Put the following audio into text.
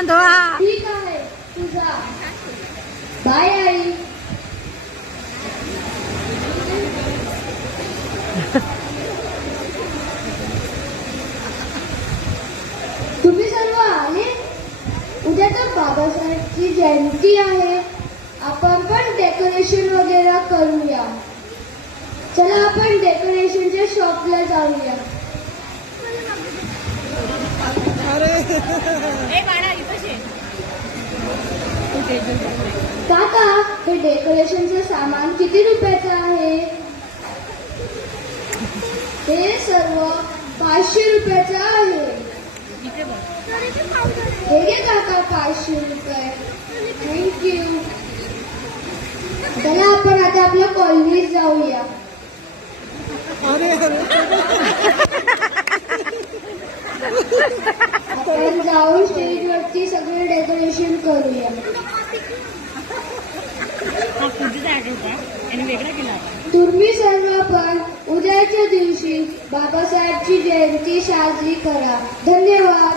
तांदळा. ठीक आहे तुझा. बाय आई. तुम्ही सर्व आले. उद्या तर बाबासाहेबची जयंती आहे. आपण पण डेकोरेशन वगैरे करूया. चला आपण डेकोरेशनच्या शॉपला जाऊया. काका, हे डेकोरेशनचं सामान किती रुपयाचं आहे? हे सर्व 500 रुपयाचं आहे. हे घे काका 500 रुपये. थँक्यू. चला आपण आता आपल्या कॉलनीत जाऊया. आपण जाऊन स्टेजवरती सगळे डेकोरेशन करूया. तुम्ही सर्व पण उद्याच्या दिवशी बाबासाहेबची जयंती साजरी करा. धन्यवाद.